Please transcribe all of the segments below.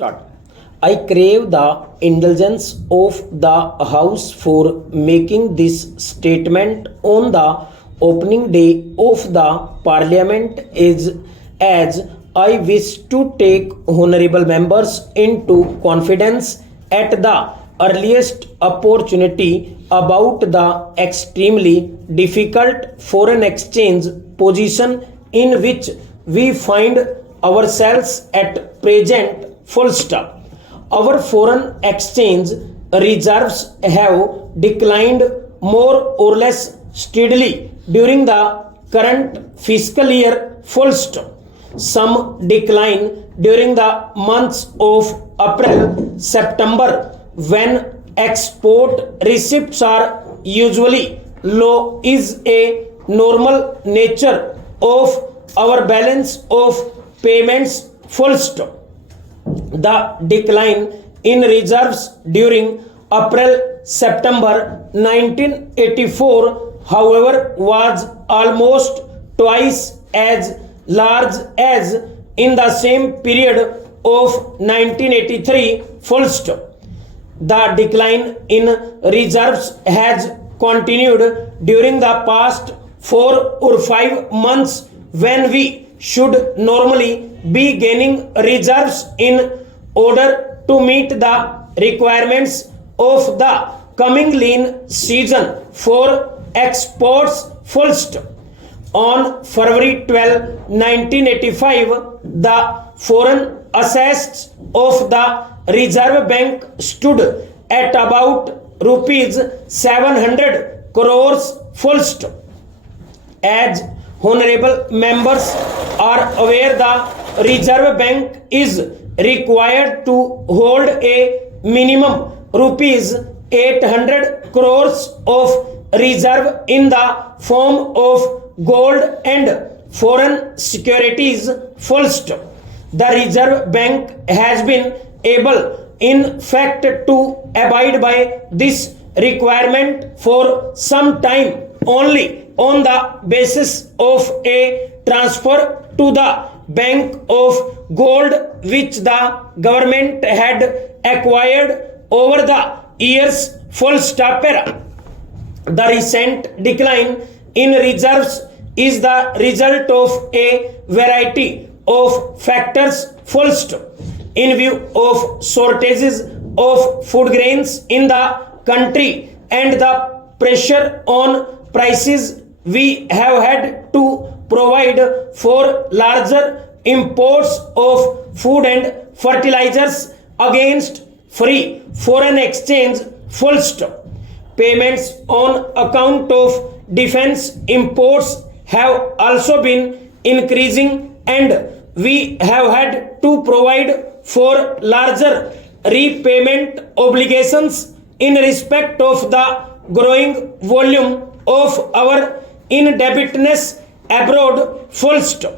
Start. I crave the indulgence of the House for making this statement on the opening day of the Parliament as I wish to take honorable members into confidence at the earliest opportunity about the extremely difficult foreign exchange position in which we find ourselves at present. Full stop. Our foreign exchange reserves have declined more or less steadily during the current fiscal year. Full stop. Some decline during the months of April, September, when export receipts are usually low, is a normal nature of our balance of payments. Full stop. The decline in reserves during April-September 1984, however, was almost twice as large as in the same period of 1983. Full stop. The decline in reserves has continued during the past 4 or 5 months, when we should normally be gaining reserves in order to meet the requirements of the coming lean season for exports. Full stop. On February 12, 1985, the foreign assets of the Reserve Bank stood at about rupees 700 crores. Full stop. As honorable members are aware, the Reserve Bank is required to hold a minimum rupees 800 crores of reserve in the form of gold and foreign securities. Full stop. The Reserve Bank has been able, in fact, to abide by this requirement for some time only on the basis of a transfer to the Bank of Gold which the government had acquired over the years. Full stop. The recent decline in reserves is the result of a variety of factors. Full stop. In view of shortages of food grains in the country and the pressure on prices, we have had to provide for larger imports of food and fertilizers against free foreign exchange. Full stop. Payments on account of defense imports have also been increasing, and we have had to provide for larger repayment obligations in respect of the growing volume of our indebtedness abroad. Full stop.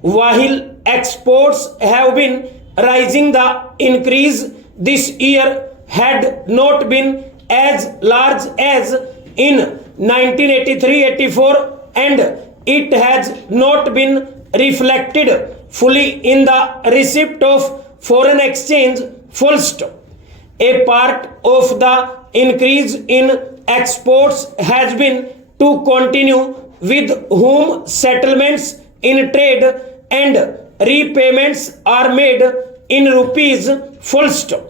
While exports have been rising, the increase this year had not been as large as in 1983-84, and it has not been reflected fully in the receipt of foreign exchange. Full stop. A part of the increase in exports has been to continue with whom settlements in trade and repayments are made in rupees. Full stop.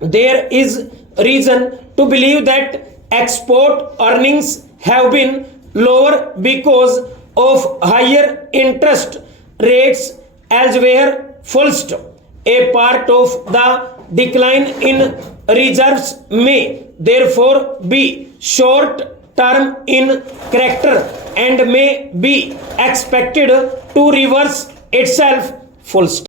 There is reason to believe that export earnings have been lower because of higher interest rates elsewhere. Full stop. A part of the decline in reserves may therefore be short term in character and may be expected to reverse itself. Full stop.